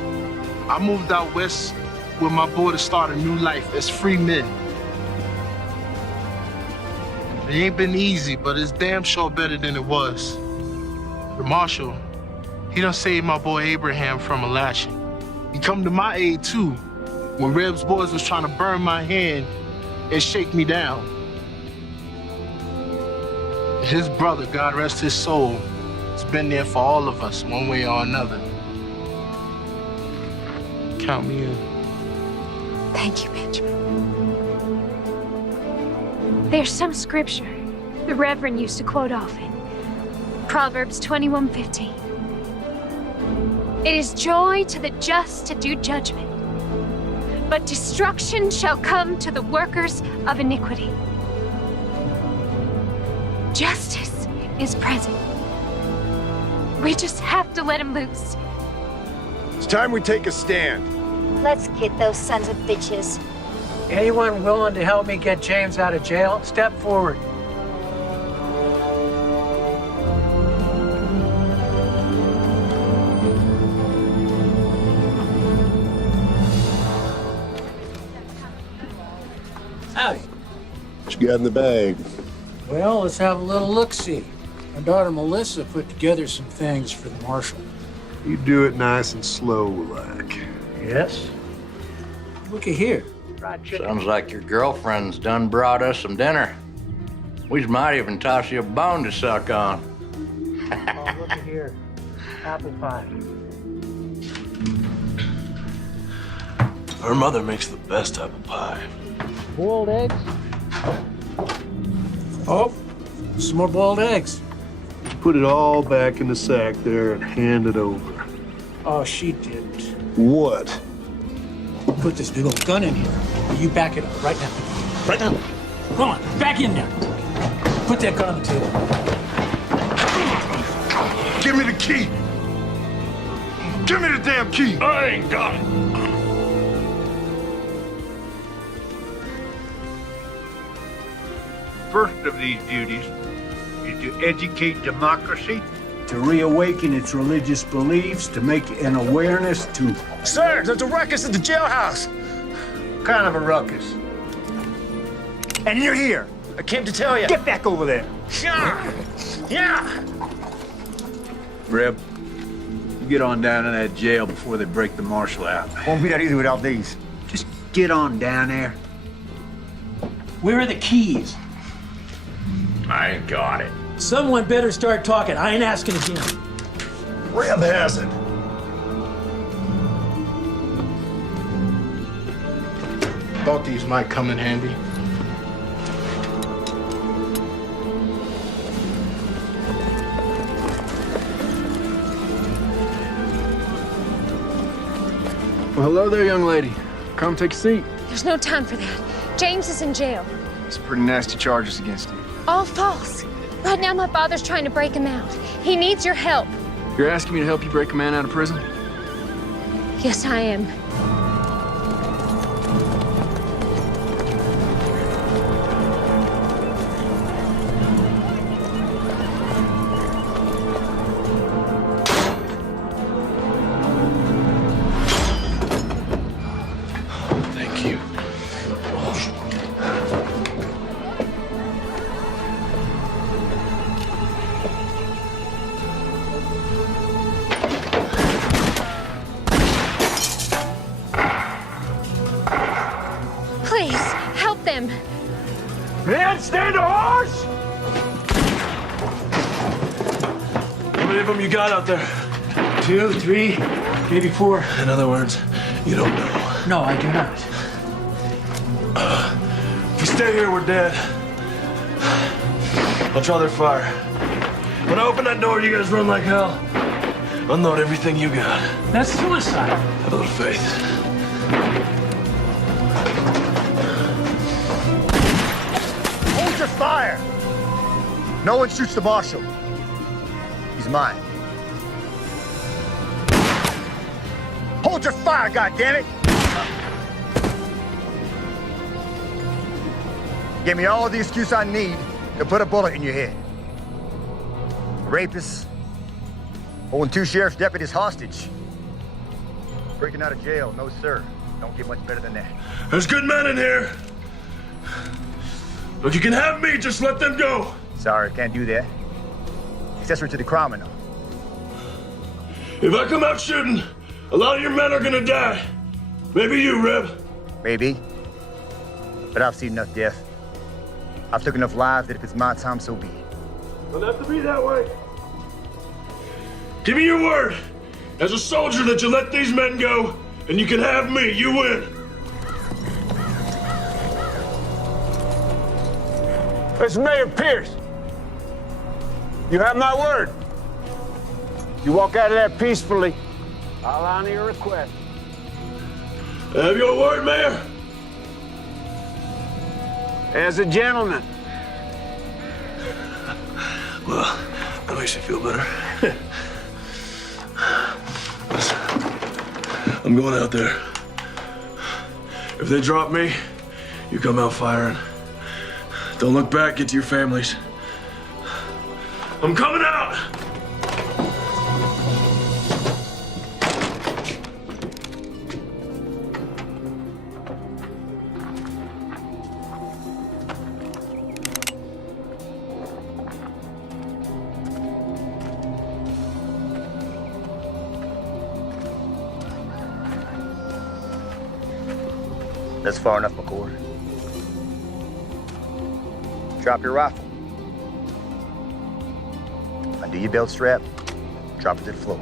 I moved out west with my boy to start a new life as free men. It ain't been easy, but it's damn sure better than it was. The marshal, he done saved my boy Abraham from a lashing. He come to my aid too, when Reb's boys was trying to burn my hand and shake me down. His brother, God rest his soul, has been there for all of us, one way or another. Count me in. Thank you, Benjamin. There's some scripture the Reverend used to quote often. Proverbs 21:15. It is joy to the just to do judgment, but destruction shall come to the workers of iniquity. Justice is present. We just have to let him loose. It's time we take a stand. Let's get those sons of bitches. Anyone willing to help me get James out of jail, step forward. Howdy. What you got in the bag? Well, let's have a little look-see. My daughter Melissa put together some things for the marshal. You do it nice and slow, like. Yes? Looky here. Sounds like your girlfriend's done brought us some dinner. We might even toss you a bone to suck on. Oh, looky here. Apple pie. Her mother makes the best apple pie. Boiled eggs? Oh, some more boiled eggs. Put it all back in the sack there and hand it over. Oh, she didn't. What? Put this big old gun in here. You back it up right now. Right now. Come on, back in there. Put that gun on the table. Give me the key. Give me the damn key. I ain't got it. First of these duties is to educate democracy, to reawaken its religious beliefs, to make an awareness to... Sir, there's a ruckus at the jailhouse. What kind of a ruckus? And you're here. I came to tell you. Get back over there. Yeah! Reb, you get on down to that jail before they break the marshal out. Won't be that easy without these. Just get on down there. Where are the keys? I ain't got it. Someone better start talking. I ain't asking again. Reb has it. Thought these might come in handy. Well, hello there, young lady. Come take a seat. There's no time for that. James is in jail. Some pretty nasty charges against you. All false. Right now, my father's trying to break him out. He needs your help. You're asking me to help you break a man out of prison? Yes, I am. Thank you. Please, help them. Man, stand a horse! How many of them you got out there? 2, 3, maybe 4. In other words, You don't know. No, I do not. If we stay here, we're dead. I'll draw their fire. When I open that door, you guys run like hell. Unload everything you got. That's suicide. Have a little faith. Hold your fire! No one shoots the marshal. He's mine. Hold your fire, goddammit! Give me all the excuse I need to put a bullet in your head. Rapists, holding 2 sheriff's deputies hostage. Breaking out of jail, no sir. Don't get much better than that. There's good men in here. If you can have me, just let them go. Sorry, can't do that. Accessory to the crime and all. If I come out shooting, a lot of your men are gonna die. Maybe you, Reb. Maybe. But I've seen enough death. I've took enough lives that if it's my time, so be it. Don't have to be that way. Give me your word, as a soldier, that you let these men go, and you can have me. You win. It's Mayor Pierce. You have my word. You walk out of there peacefully, I'll honor your request. I have your word, Mayor. As a gentleman. Well, that makes me feel better. Listen, I'm going out there. If they drop me, you come out firing. Don't look back, get to your families. I'm coming out! That's far enough, McCord. Drop your rifle. Undo your belt strap. Drop it to the floor.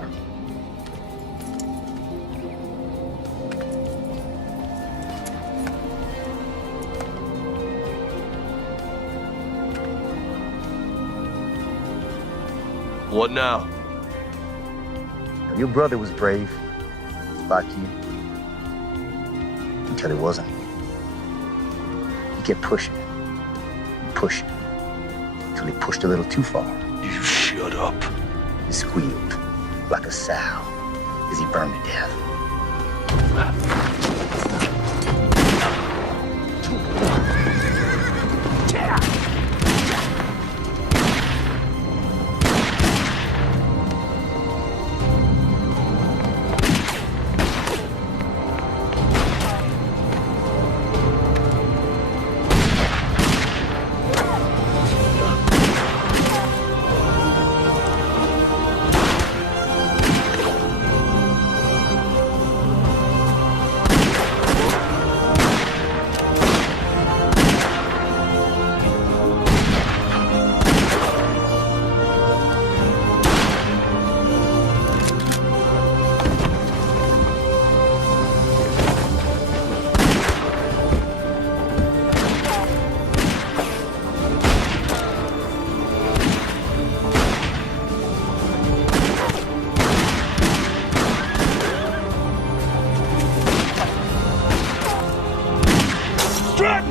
What now? Your brother was brave, like you. Until he wasn't. He kept pushing and pushing until he pushed a little too far. You shut up. He squealed like a sow as he burned to death.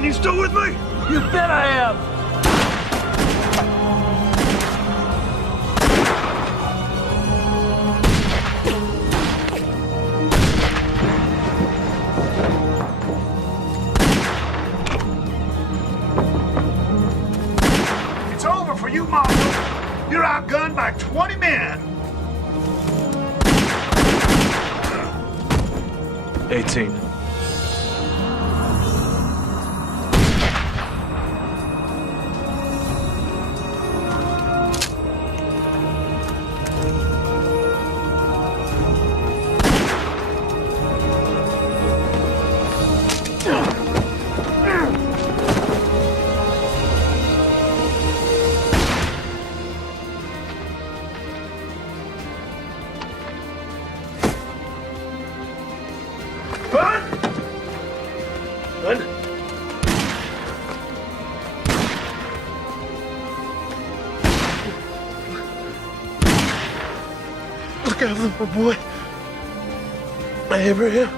You still with me? You bet I am. It's over for you, Marshal. You're outgunned by 20 men. 18. What? Look out for my boy. Abraham.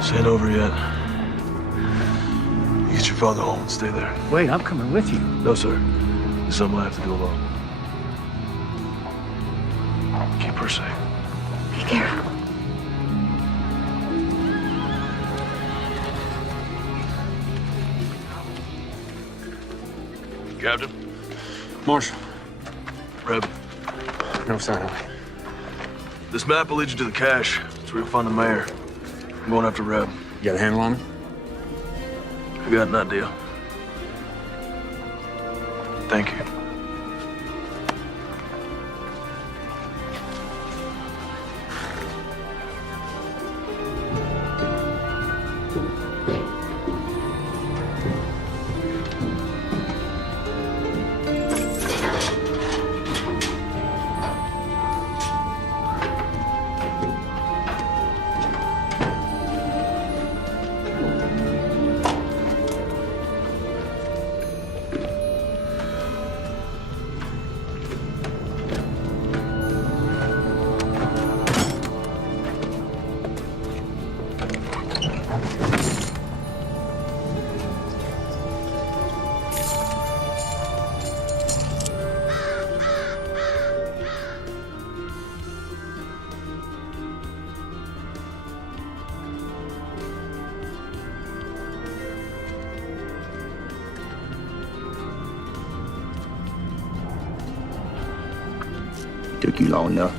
This ain't over yet. You get your father home and stay there. Wait, I'm coming with you. No, sir. This is something I have to do alone. Keep her safe. Be careful. Captain? Marshal. Reb. No sign of it. This map will lead you to the cache. It's where you'll find the mayor. I'm going after Reb. You got a handle on it? I got an idea. Thank you. Took you long enough.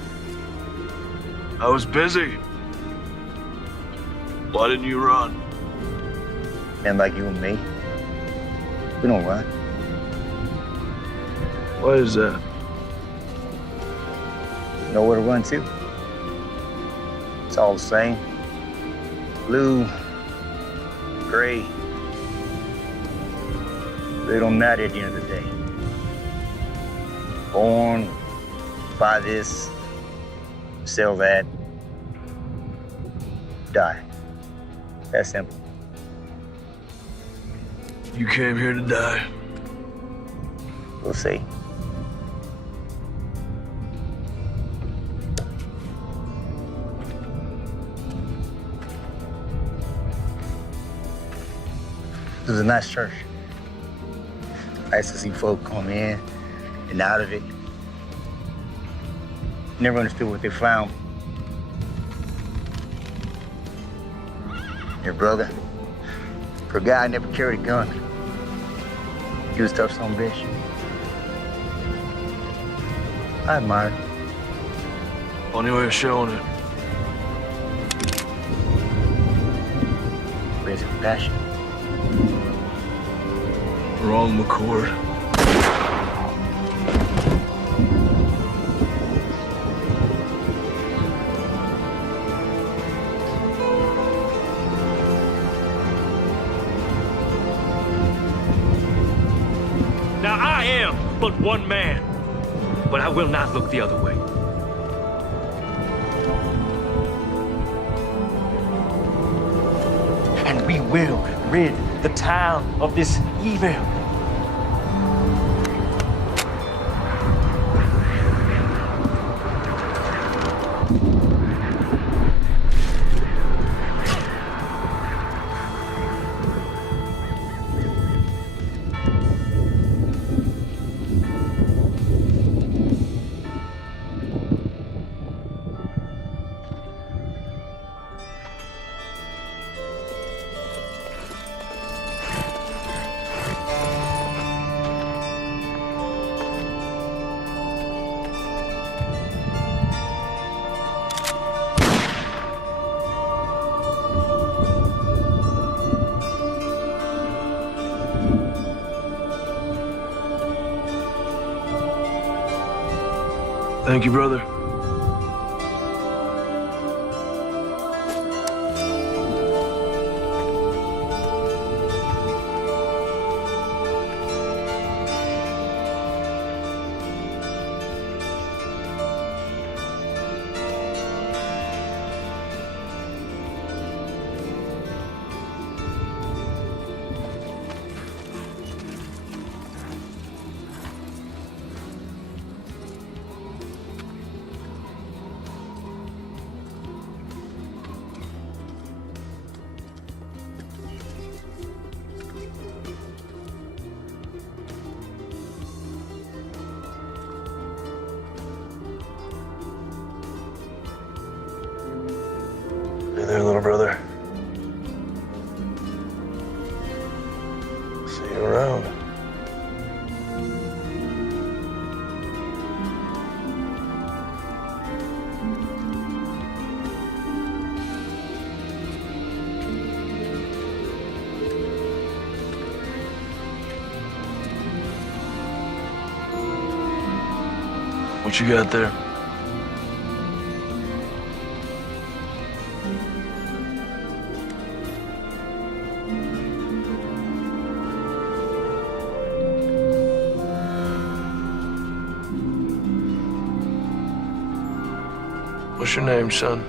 I was busy. Why didn't you run? Men like you and me, we don't run. Why is that? Nowhere to run to. It's all the same. Blue, gray. They don't matter at the end of the day. Born, buy this, sell that, die. That simple. You came here to die. We'll see. It was a nice church. Nice to see folk come in and out of it. Never understood what they found. Your brother, for a guy, never carried a gun. He was a tough son of a bitch. I admire it. Funny way of showing it. Raising compassion. Wrong, McCord. Now I am but one man, but I will not look the other way. And we will rid the town of this evil. Thank you, brother. Hey there, little brother. See you around. What you got there? What's your name, son?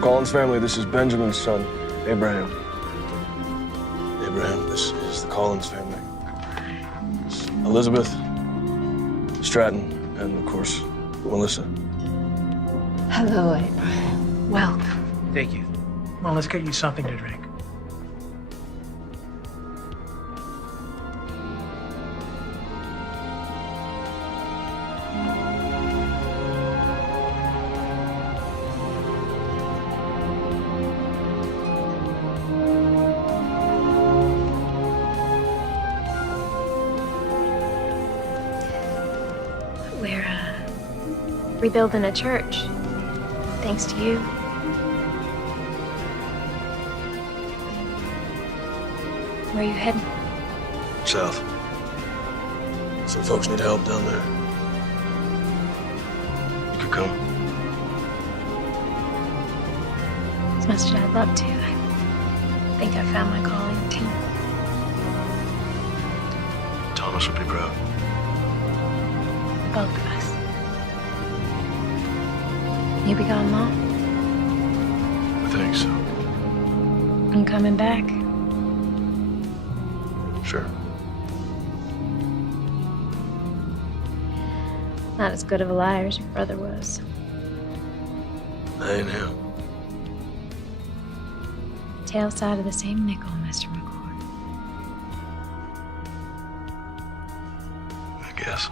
Collins family, this is Benjamin's son, Abraham. Abraham, this is the Collins family. It's Elizabeth, Stratton, and of course, Melissa. Hello, Abraham. Welcome. Thank you. Come on, let's get you something to drink. We're rebuilding a church, thanks to you. Where are you heading? South. Some folks need help down there. You could come. As much as I'd love to, I think I found my calling too. Thomas would be proud. Both of us. You be gone long? I think so. You coming back? Sure. Not as good of a liar as your brother was. I ain't him. tail side of the same nickel, Mr. McCord. I guess.